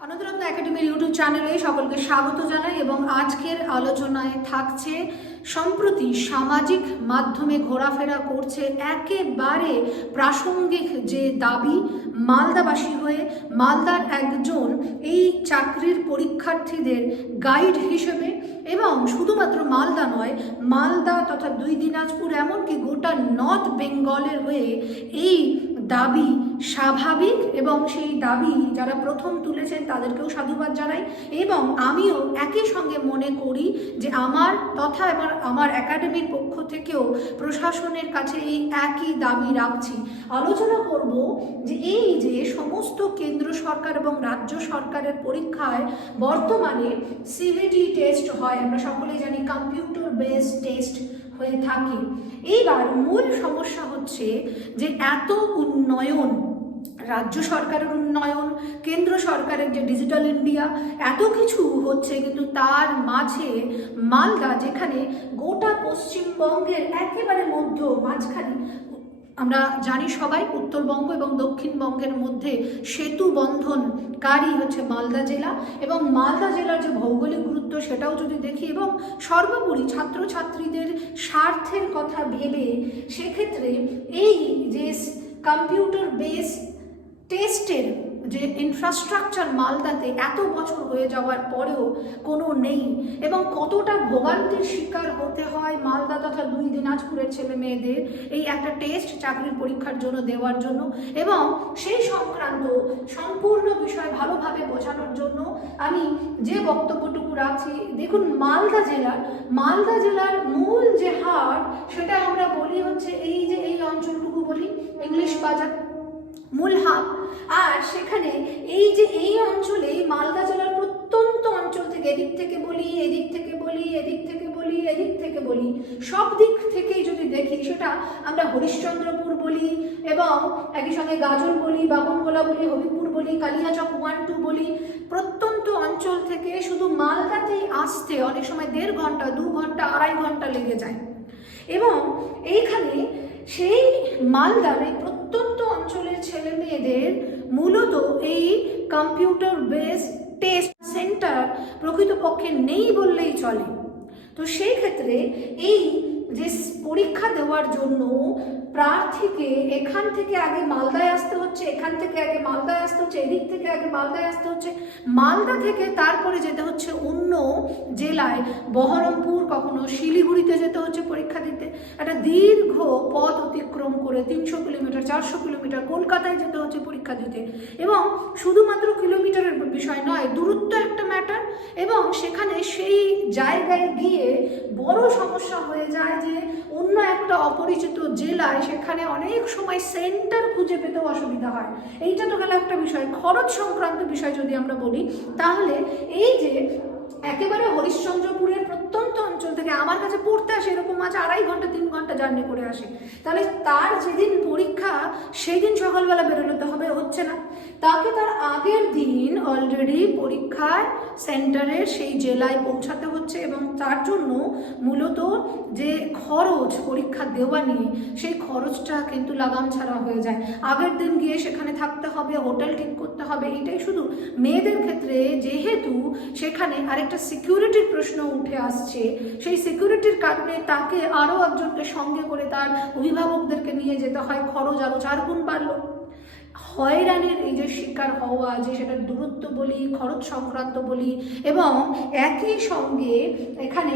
আনন্দরত্ন একাডেমির ইউটিউব চ্যানেলে সকলকে স্বাগত জানাই এবং আজকের আলোচনায় থাকছে, সম্প্রতি সামাজিক মাধ্যমে ঘোরাফেরা করছে একেবারে প্রাসঙ্গিক যে দাবি, মালদাবাসী হয়ে মালদার একজন এই চাকরির পরীক্ষার্থীদের গাইড হিসেবে এবং শুধুমাত্র মালদা নয়, মালদা তথা দুই দিনাজপুর এমনকি গোটা নর্থ বেঙ্গলের হয়ে এই দাবি স্বাভাবিক এবং সেই দাবি যারা প্রথম তুলেছেন তাদেরকেও সাধুবাদ জানাই এবং আমিও একই সঙ্গে মনে করি যে আমার তথা এবার আমার একাডেমির পক্ষ থেকেও প্রশাসনের কাছে এই একই দাবি রাখছি। আলোচনা করব যে এই যে সমস্ত কেন্দ্র সরকার এবং রাজ্য সরকারের পরীক্ষায় বর্তমানে সিভিটি টেস্ট হয়, আমরা সকলেই জানি কম্পিউটার বেস টেস্ট হয়ে থাকে। এইবার মূল সমস্যা হচ্ছে যে এত উন্নয়ন, রাজ্য সরকারের উন্নয়ন, কেন্দ্র সরকারের যে ডিজিটাল ইন্ডিয়া এত কিছু হচ্ছে কিন্তু তার মাঝে মালদা যেখানে গোটা পশ্চিমবঙ্গের একেবারে মধ্য মাঝখানে, আমরা জানি সবাই উত্তরবঙ্গ এবং দক্ষিণবঙ্গের মধ্যে সেতু বন্ধনকারী হচ্ছে মালদা জেলা এবং মালদা জেলার যে ভৌগোলিক গুরুত্ব সেটাও যদি দেখি এবং সর্বোপরি ছাত্রছাত্রীদের স্বার্থের কথা ভেবে সেক্ষেত্রে এই যে কম্পিউটার বেস টেস্টের যে ইনফ্রাস্ট্রাকচার মালদাতে এত বছর হয়ে যাওয়ার পরেও কোনো নেই। এবং কতটা ভোগান্তির শিকার হতে হয় মালদা তথা দুই দিনাজপুরের ছেলে মেয়েদের এই একটা টেস্ট চাকরির পরীক্ষার জন্য দেওয়ার জন্য। এবং সেই সংক্রান্ত সম্পূর্ণ বিষয় ভালোভাবে বোঝানোর জন্য আমি যে বক্তব্যটুকু রাখছি, দেখুন মালদা জেলার মালদা জেলার মূল যে হার, সেটা আমরা বলি হচ্ছে এই যে এই অঞ্চলটুকু বলি, ইংলিশ বাজার মূল হাব আর সেখানে এই যে এই অঞ্চলে মালদা জেলার প্রত্যন্ত অঞ্চল থেকে এদিক থেকে বলি, এদিক থেকে বলি, এদিক থেকে বলি, এদিক থেকে বলি, সব দিক থেকেই যদি দেখি সেটা আমরা হরিশ্চন্দ্রপুর বলি এবং একই সঙ্গে গাজল বলি বাবনগোলা বলি, হবিপুর বলি, কালিয়াচক ওয়ান টু বলি, প্রত্যন্ত অঞ্চল থেকে শুধু মালদাতেই আসতে অনেক সময় দেড় ঘণ্টা, দু ঘণ্টা, আড়াই ঘণ্টা লেগে যায়। এবং এইখানে সেই মালদার এই প্রত্যন্ত অঞ্চলের ছেলে মেয়েদের মূলত এই কম্পিউটার বেস টেস্ট সেন্টার প্রকৃতপক্ষে নেই বললেই চলে। তো সেই ক্ষেত্রে এই যে পরীক্ষা দেওয়ার জন্য প্রার্থীকে এখান থেকে আগে মালদায় আসতে হচ্ছে, এখান থেকে আগে মালদায় আসতে হচ্ছে, এদিক থেকে আগে মালদায় আসতে হচ্ছে। মালদা থেকে তারপরে যেতে হচ্ছে অন্য জেলায়। বহরমপুর, কখনো শিলিগুড়িতে যেতে হচ্ছে পরীক্ষা দিতে। একটা দীর্ঘ পথ অতিক্রম করে তিনশো কিলোমিটার, চারশো কিলোমিটার কলকাতায় যেতে হচ্ছে পরীক্ষা দিতে। এবং শুধুমাত্র কিলোমিটারের বিষয় নয়, দূরত্ব একটা ম্যাটার এবং সেখানে সেই জায়গায় গিয়ে বড় সমস্যা হয়ে যায় যে অন্য একটা অপরিচিত জেলায় সেখানে অনেক সময় সেন্টার খুঁজে পেতেও অসুবিধা হয়। এইটা তো গেল একটা বিষয়, খরচ সংক্রান্ত বিষয় যদি আমরা বলি, তাহলে এই যে একেবারে হরিশ্চন্দ্রপুরের প্রত্যন্ত অঞ্চল থেকে আমার কাছে পড়তে আসে এরকম মাঝে আড়াই ঘণ্টা, তিন ঘণ্টা জার্নি করে আসে। তাহলে তার যেদিন পরীক্ষা সেই দিন সকালবেলা বেরোতে হবে, হচ্ছে না। তাকে তার আগের দিন অলরেডি পরীক্ষার সেন্টারে সেই জেলায় পৌঁছাতে হচ্ছে এবং তার জন্য মূলত যে খরচ, পরীক্ষা দেওয়া নিয়ে, সেই খরচটা কিন্তু লাগাম ছাড়া হয়ে যায়। আগের দিন গিয়ে সেখানে থাকতে হবে, হোটেল ঠিক করতে হবে, এটাই শুধু মেয়েদের ক্ষেত্রে। যেহেতু সেখানে আরেকটা সিকিউরিটির প্রশ্ন উঠে আসছে, সেই সিকিউরিটির কারণে তাকে আরও একজনকে সঙ্গে করে তার অভিভাবকদেরকে নিয়ে যেতে হয় খরচ আরও চার গুণ বাড়লো। হয়রানির এই যে শিকার হওয়া, যে সেটার দূরত্ব বলি, খরচ সংক্রান্ত বলি এবং একই সঙ্গে এখানে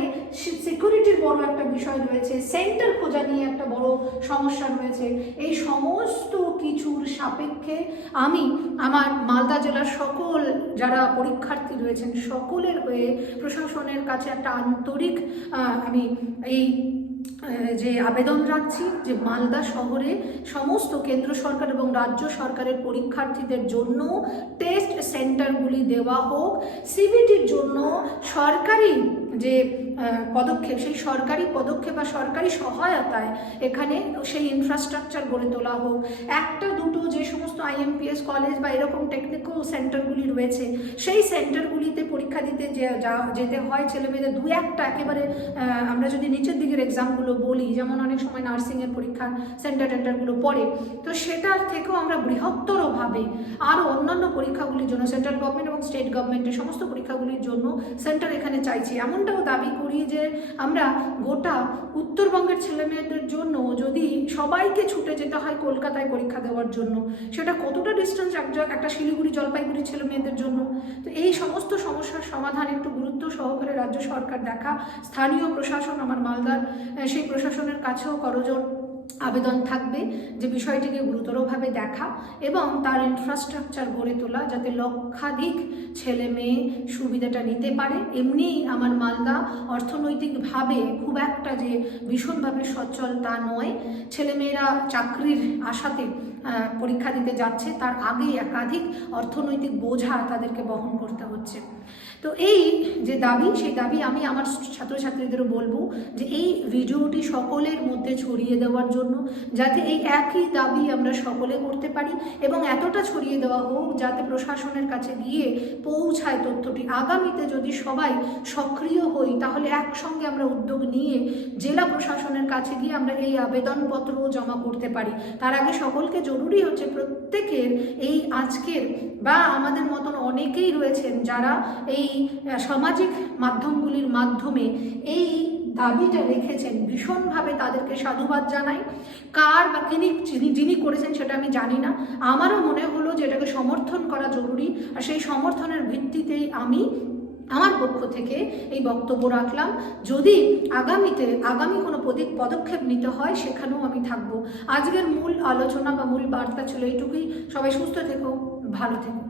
সিকিউরিটির বড় একটা বিষয় রয়েছে সেন্টার খোঁজা নিয়ে একটা বড় সমস্যা রয়েছে। এই সমস্ত কিছুর সাপেক্ষে আমি আমার মালদা জেলার সকল যারা পরীক্ষার্থী রয়েছেন, সকলের হয়ে প্রশাসনের কাছে একটা আন্তরিক আমি এই যে আবেদন রাখছি যে মালদা শহরে সমস্ত কেন্দ্র সরকার এবং রাজ্য সরকারের পরীক্ষার্থীদের জন্য টেস্ট সেন্টারগুলি দেওয়া হোক। সিবিটির জন্য সরকারি যে পদক্ষেপ, সেই সরকারি পদক্ষেপ বা সরকারি সহায়তায় এখানে সেই ইনফ্রাস্ট্রাকচার গড়ে তোলা হোক। একটা, দুটো যে সমস্ত আইএমপিএস কলেজ বা এরকম টেকনিক্যাল সেন্টারগুলি রয়েছে, সেই সেন্টারগুলিতে পরীক্ষা দিতে যে যেতে হয় ছেলেমেয়েদের, দু একটা একেবারে আমরা যদি নিচের দিকের এক্সামগুলো বলি, যেমন অনেক সময় নার্সিংয়ের পরীক্ষা সেন্টার টেন্টারগুলো পড়ে, তো সেটার থেকেও আমরা বৃহত্তরভাবে আরও অন্যান্য পরীক্ষাগুলির জন্য সেন্ট্রাল গভর্নমেন্ট এবং স্টেট গভর্নমেন্টের সমস্ত পরীক্ষাগুলির জন্য সেন্টার এখানে চাইছি। এমনটাও দাবি করি যে আমরা গোটা উত্তরবঙ্গের ছেলেমেয়েদের জন্য যদি সবাইকে ছুটে যেতে হয় কলকাতায় পরীক্ষা দেওয়ার জন্য, সেটা কতটা ডিস্টেন্স একটা শিলিগুড়ি জলপাইগুড়ি ছেলে মেয়েদের জন্য? তো এই সমস্ত সমস্যার সমাধান একটু গুরুত্ব সহকারে রাজ্য সরকার দেখা। স্থানীয় প্রশাসন আমার মালদার সেই প্রশাসনের কাছেও করজোর আবেদন থাকবে যে বিষয়টিকে গুরুতরভাবে দেখা এবং তার ইনফ্রাস্ট্রাকচার গড়ে তোলা যাতে লক্ষাধিক ছেলে মেয়ে সুবিধাটা নিতে পারে। এমনিই আমার মালদা অর্থনৈতিকভাবে খুব একটা যে ভীষণভাবে সচ্ছল তা নয়। ছেলেমেয়েরা চাকরির আশাতে পরীক্ষা দিতে যাচ্ছে, তার আগেই একাধিক অর্থনৈতিক বোঝা তাদেরকে বহন করতে হচ্ছে। তো এই যে দাবি, সেই দাবি আমি আমার ছাত্রছাত্রীদেরও বলব যে এই ভিডিওটি সকলের মধ্যে ছড়িয়ে দেওয়ার জন্য, যাতে এই একই দাবি আমরা সকলে করতে পারি এবং এতটা ছড়িয়ে দেওয়া হোক যাতে প্রশাসনের কাছে গিয়ে পৌঁছায় তথ্যটি। আগামীতে যদি সবাই সক্রিয় হই, তাহলে একসঙ্গে আমরা উদ্যোগ নিয়ে জেলা প্রশাসনের কাছে গিয়ে আমরা এই আবেদনপত্রও জমা করতে পারি। তার আগে সকলকে জরুরি হচ্ছে প্রত্যেকের এই আজকের বা আমাদের মতন অনেকেই রয়েছেন যারা এই সামাজিক মাধ্যমগুলির মাধ্যমে এই দাবিটা রেখেছেন, ভীষণভাবে তাদেরকে সাধুবাদ জানাই। কার বা তিনি যিনি করেছেন সেটা আমি জানি না। আমারও মনে হলো যে এটাকে সমর্থন করা জরুরি। আর সেই সমর্থনের ভিত্তিতেই আমি আমার পক্ষ থেকে এই বক্তব্য রাখলাম। যদি আগামীতে, আগামী কোনো পদিক পদক্ষেপ নিতে হয়, সেখানেও আমি থাকব। আজকের মূল আলোচনা বা মূল বার্তা ছিল এইটুকুই। সবাই সুস্থ থেকো, ভালো থেকো।